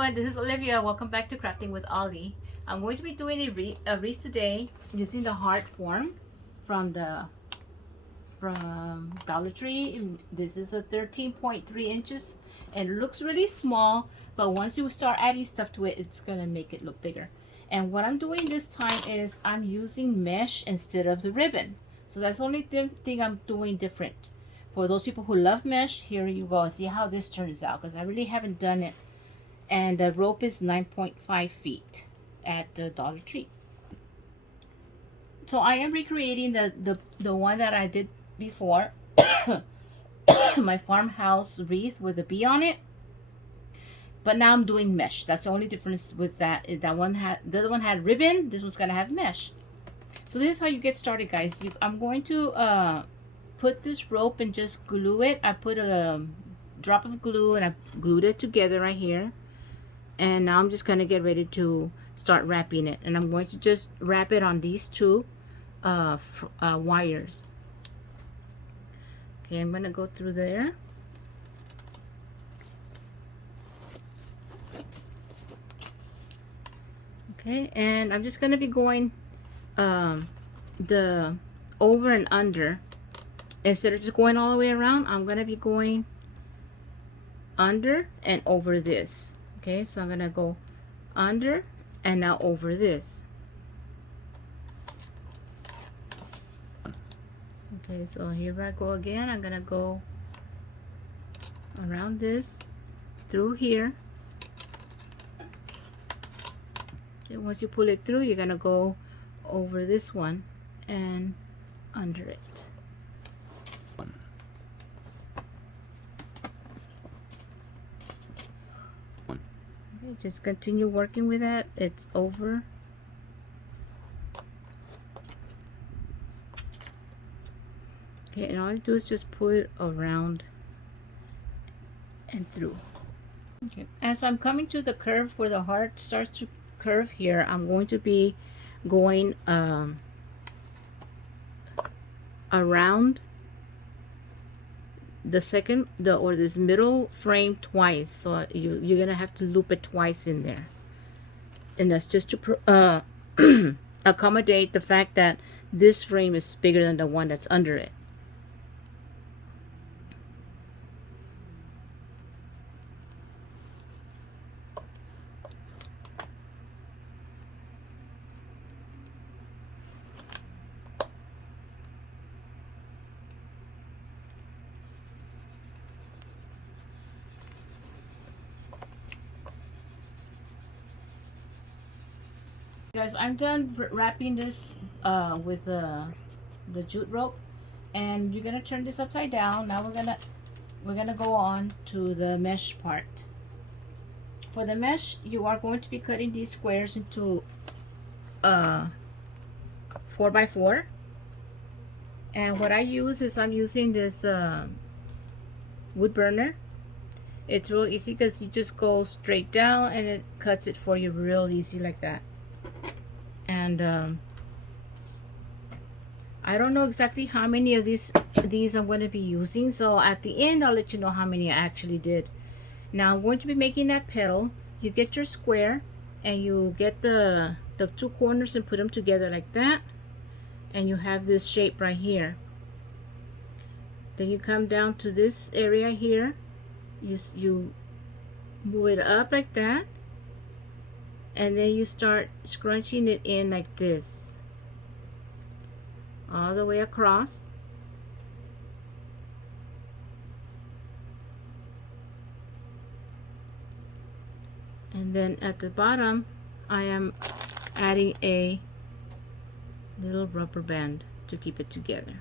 everyone, this is Olivia. Welcome back to Crafting with Ollie. I'm going to be doing a wreath today using the heart form from Dollar Tree. This is a 13.3 inches and it looks really small, but once you start adding stuff to it, it's gonna make it look bigger. And what I'm doing this time is I'm using mesh instead of the ribbon. So that's the only thing I'm doing different. For those people who love mesh, here you go. See how this turns out, because I really haven't done it. And the rope is 9.5 feet at the Dollar Tree. So I am recreating the one that I did before. My farmhouse wreath with a bee on it. But now I'm doing mesh. That's the only difference with that. The other one had ribbon. This one's gonna have mesh. So this is how you get started, guys. I'm going to put this rope and just glue it. I put a drop of glue and I glued it together right here. And now I'm just gonna get ready to start wrapping it. And I'm going to just wrap it on these two wires. Okay, I'm gonna go through there. Okay, and I'm just gonna be going the over and under. Instead of just going all the way around, I'm gonna be going under and over this. Okay, so I'm gonna go under and now over this. Okay, so here I go again. I'm gonna go around this, through here. Okay, once you pull it through, you're gonna go over this one and under it. Okay, just continue working with that. It's over. Okay, and all you do is just pull it around and through. Okay, as I'm coming to the curve where the heart starts to curve here, I'm going to be going around this middle frame twice. So you're gonna have to loop it twice in there, and that's just to accommodate the fact that this frame is bigger than the one that's under it. Guys, I'm done wrapping this with the jute rope, and you're gonna turn this upside down. Now we're gonna go on to the mesh part. For the mesh, you are going to be cutting these squares into 4x4, and what I use is I'm using this wood burner. It's real easy because you just go straight down and it cuts it for you real easy like that. And I don't know exactly how many of these I'm going to be using, so at the end I'll let you know how many I actually did. Now I'm going to be making that petal. You get your square and you get the two corners and put them together like that, and you have this shape right here. Then you come down to this area here, you move it up like that, and then you start scrunching it in like this all the way across. And then at the bottom I am adding a little rubber band to keep it together.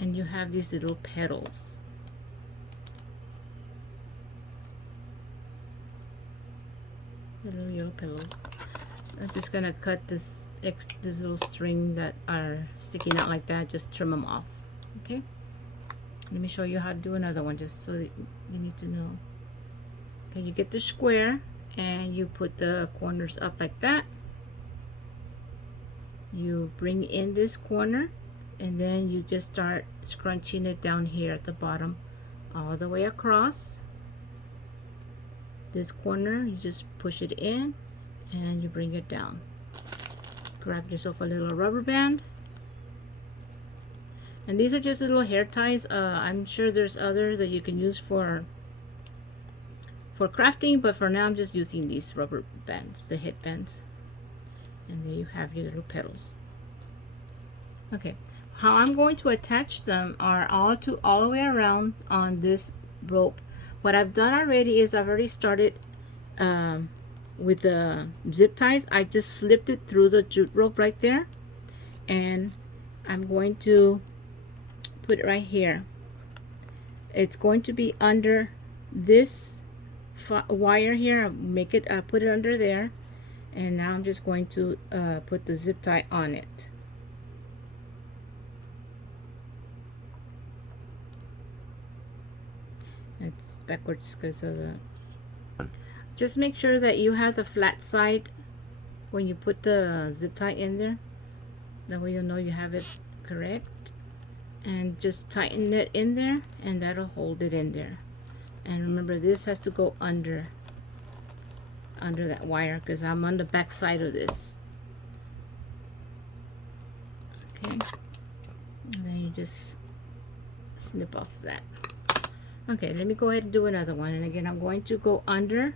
And you have these little petals. Little yellow petals. I'm just gonna cut this little string that are sticking out like that. Just trim them off. Okay. Let me show you how to do another one, just so that you need to know. Okay, you get the square and you put the corners up like that. You bring in this corner and then you just start scrunching it down here at the bottom all the way across. this corner, you just push it in and you bring it down. Grab yourself a little rubber band, and these are just little hair ties. I'm sure there's others that you can use for crafting, but for now I'm just using these rubber bands, the headbands. And there you have your little petals. Okay, how I'm going to attach them are all the way around on this rope. What I've done already is I've already started with the zip ties. I just slipped it through the jute rope right there, and I'm going to put it right here. It's going to be under this wire here. I'll make it, put it under there, and now I'm just going to put the zip tie on it. It's backwards because of the... Just make sure that you have the flat side when you put the zip tie in there. That way you'll know you have it correct. And just tighten it in there, and that'll hold it in there. And remember, this has to go under that wire because I'm on the back side of this. Okay, and then you just snip off that. Okay, let me go ahead and do another one. And again, I'm going to go under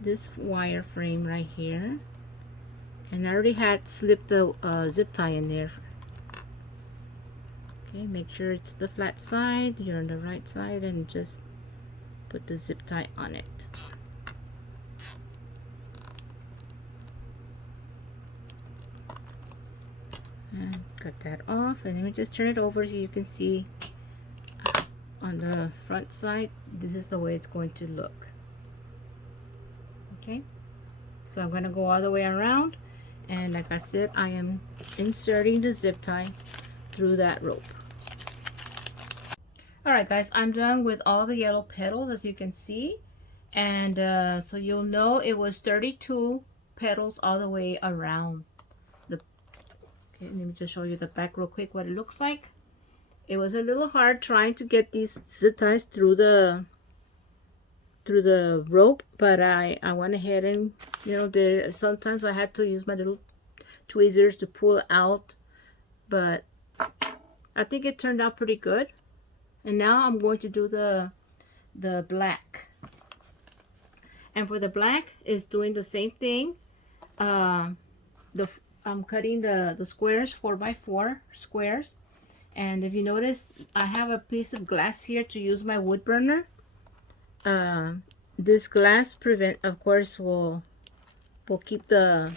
this wire frame right here, and I already had slipped the zip tie in there. Okay, make sure it's the flat side, you're on the right side, and just put the zip tie on it. And cut that off, and let me just turn it over so you can see on the front side. This is the way it's going to look. Okay, so I'm going to go all the way around, and like I said, I am inserting the zip tie through that rope. Alright guys, I'm done with all the yellow petals, as you can see, and so you'll know it was 32 petals all the way around. Okay, let me just show you the back real quick what it looks like. It was a little hard trying to get these zip ties through the rope, but I went ahead and, you know, sometimes I had to use my little tweezers to pull out, but I think it turned out pretty good. And now I'm going to do the black, and for the black is doing the same thing. I'm cutting the squares, 4x4 squares. And if you notice, I have a piece of glass here to use my wood burner. This glass of course will keep the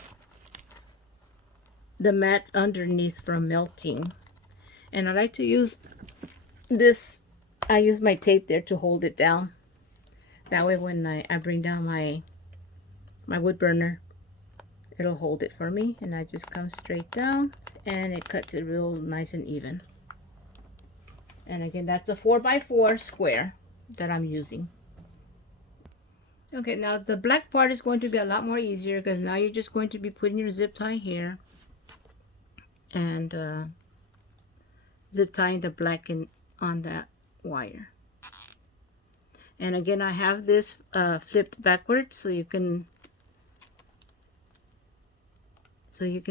mat underneath from melting. And I like to use this, I use my tape there to hold it down. That way when I bring down my wood burner, it'll hold it for me, and I just come straight down and it cuts it real nice and even. And again, that's a 4x4 square that I'm using. Okay, now the black part is going to be a lot more easier because now you're just going to be putting your zip tie here and zip tying the black on that wire. And again, I have this flipped backwards so you can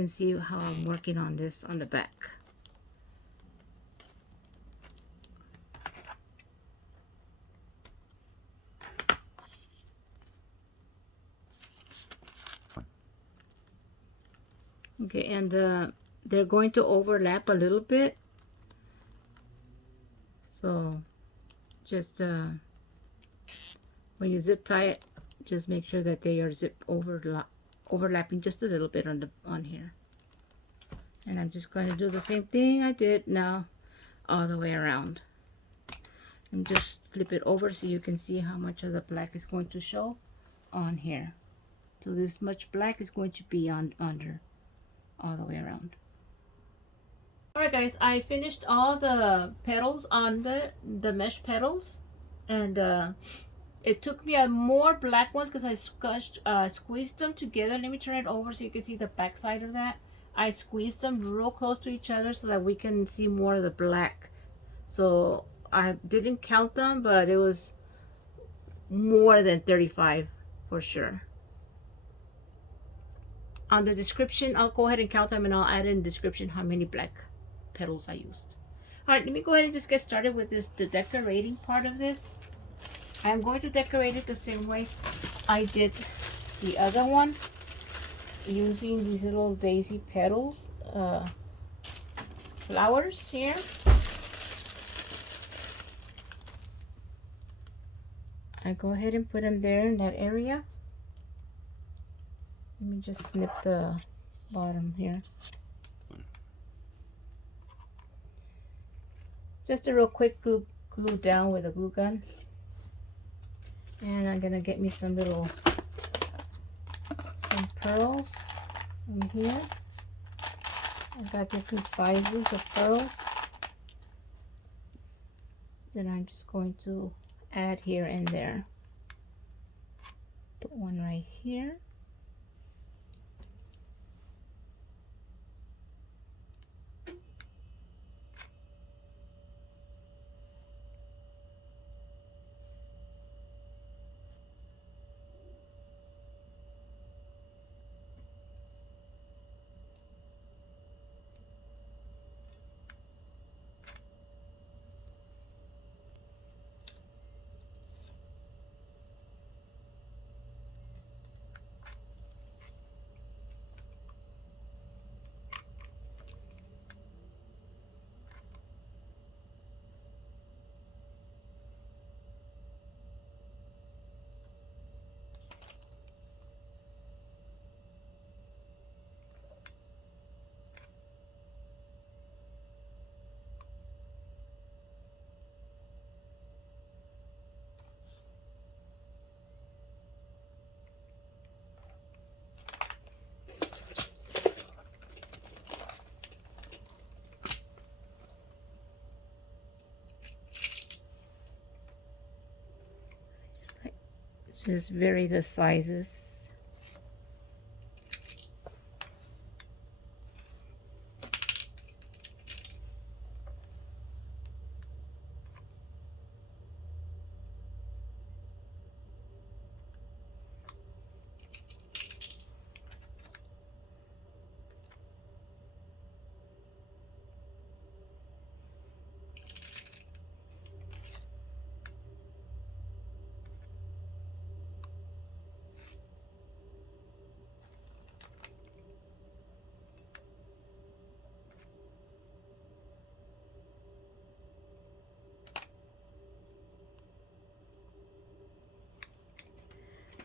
see how I'm working on this on the back. Okay, and they're going to overlap a little bit. So just when you zip tie it, just make sure that they are overlapping just a little bit on here. And I'm just going to do the same thing I did now all the way around. And just flip it over so you can see how much of the black is going to show on here. So this much black is going to be under all the way around. Alright guys, I finished all the petals on the mesh petals, and it took me more black ones because I squeezed them together. Let me turn it over so you can see the back side of that. I squeezed them real close to each other so that we can see more of the black. So I didn't count them, but it was more than 35 for sure. On the description, I'll go ahead and count them and I'll add in the description how many black petals I used. All right, let me go ahead and just get started with the decorating part of this. I'm going to decorate it the same way I did the other one, using these little daisy petals, flowers here. I go ahead and put them there in that area. Let me just snip the bottom here. Just a real quick glue down with a glue gun. And I'm gonna get me some pearls in here. I've got different sizes of pearls. Then I'm just going to add here and there. Put one right here. Just vary the sizes.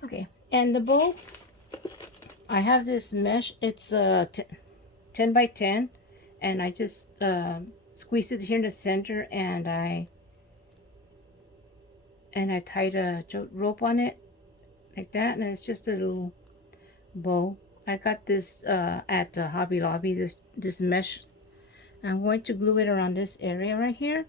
Okay, and the bowl, I have this mesh. It's 10 by 10, and I just squeezed it here in the center, and I tied a rope on it like that, and it's just a little bow. I got this at Hobby Lobby. This mesh. I'm going to glue it around this area right here.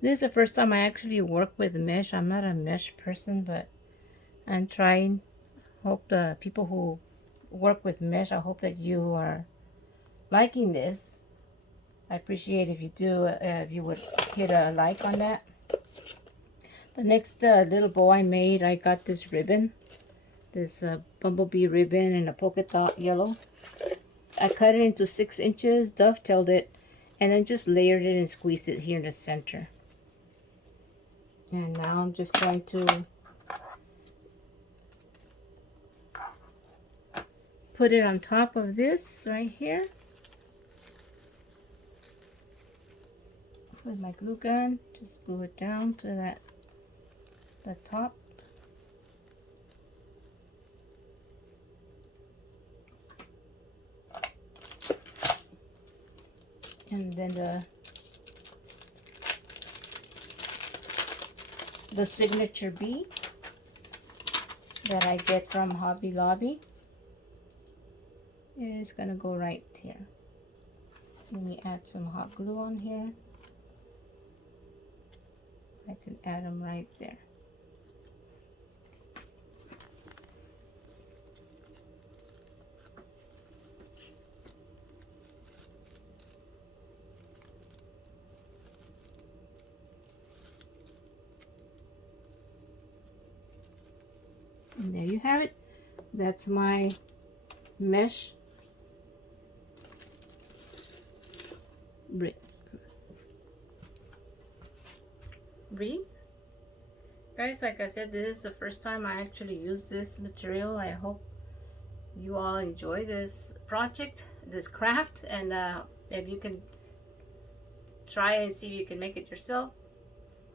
This is the first time I actually work with mesh. I'm not a mesh person, but I'm trying. Hope the people who work with mesh, I hope that you are liking this. I appreciate if you do, if you would hit a like on that. The next little bow I made, I got this ribbon, this bumblebee ribbon in a polka dot yellow. I cut it into 6 inches, dovetailed it, and then just layered it and squeezed it here in the center. And now I'm just going to put it on top of this right here with my glue gun. Just glue it down to the top. And then the signature bee that I get from Hobby Lobby is gonna go right here. Let me add some hot glue on here. I can add them right there. And there you have it. That's my mesh wreath. Guys, like I said, this is the first time I actually use this material. I hope you all enjoy this project, this craft, and if you can try and see if you can make it yourself.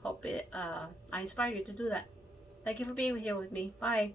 Hope it I inspire you to do that. Thank you for being here with me. Bye.